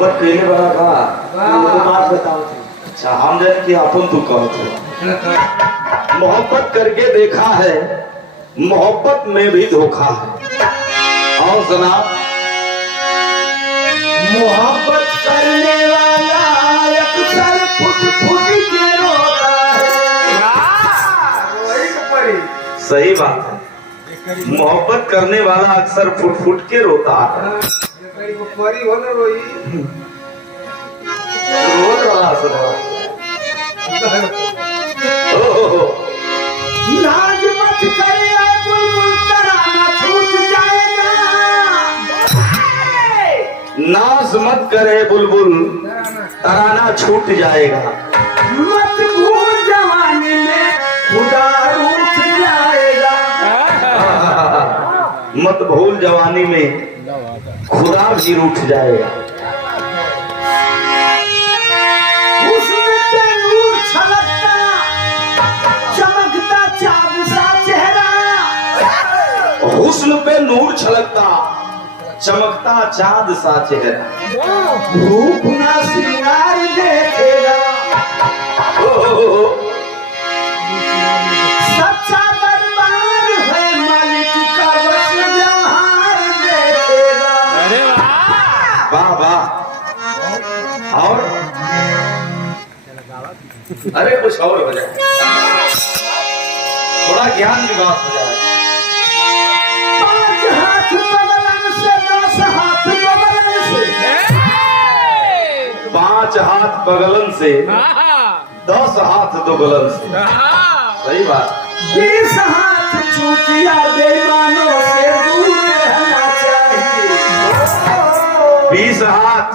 मोहब्बत पहले बड़ा था बात बताओ। अच्छा हम जन की अपन तू कहो थे मोहब्बत करके देखा है मोहब्बत में भी धोखा है। और सुना मोहब्बत करने वाला अक्सर फुट फुट के रोता है। सही बात है मोहब्बत करने वाला अक्सर फुट फुट के रोता है। नाज मत करे बुलबुल तराना छूट जाएगा। नाज मत करे बुलबुल तराना छूट जाएगा। मत भूल जवानी में खुदा रूठ जाएगा। मत भूल जवानी में खुदा भी रूठ जाएगा। हुस्न पे नूर छलकता चमकता चांद सा चेहरा। रूप ना श्रृंगार देखेगा। सच्चा दरबार है मालिक का बस व्यवहार देखेगा। वाह वाह। और अरे कुछ और हो जाए थोड़ा ज्ञान की बात हो जाए। हाथ बगलन से 10 हाथ बगलन से 5 हाथ बगलन से 10 हाथ दो गलन से। सही बात। 20 हाथ चूतिया बेईमानों से दूर रहना चाहिए। 20 हाथ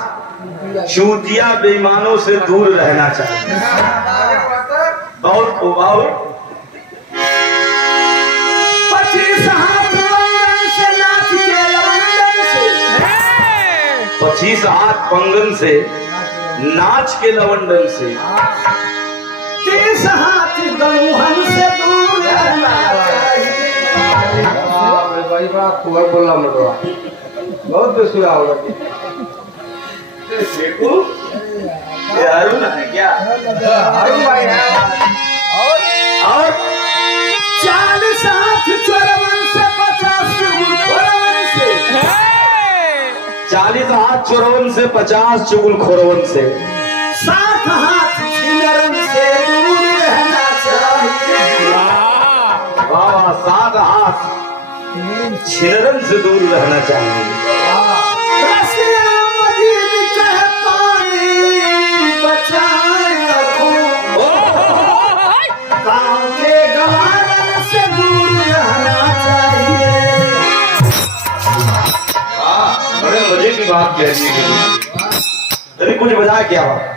चूतिया बेईमानों से दूर रहना चाहिए। और 25 हाथ 25 हाथ पंगन से नाच के लवंडन से। 30 हाथ गलूहन से दूर रहना चाहिए। भाई बड़ा कुआं बोला मरवा बहुत बेसुरा हो गया। ये अरुण है क्या? अरुण भाई है। और 40 हाथ चोरवन से 50 चुगल खोरवन से। 40 हाथ चोरवन से 50 चुगल खोरवन से। 60 हाथ छिनरन से दूर रहना चाहिए। वाह 7 हाथ छिनरन से दूर रहना चाहिए। रसिया मजीद कह पानी बचाए रखो। गाँव के गवारन से दूर रहना चाहिए। बड़े मजे की बात कह दी। कुछ बजा क्या बात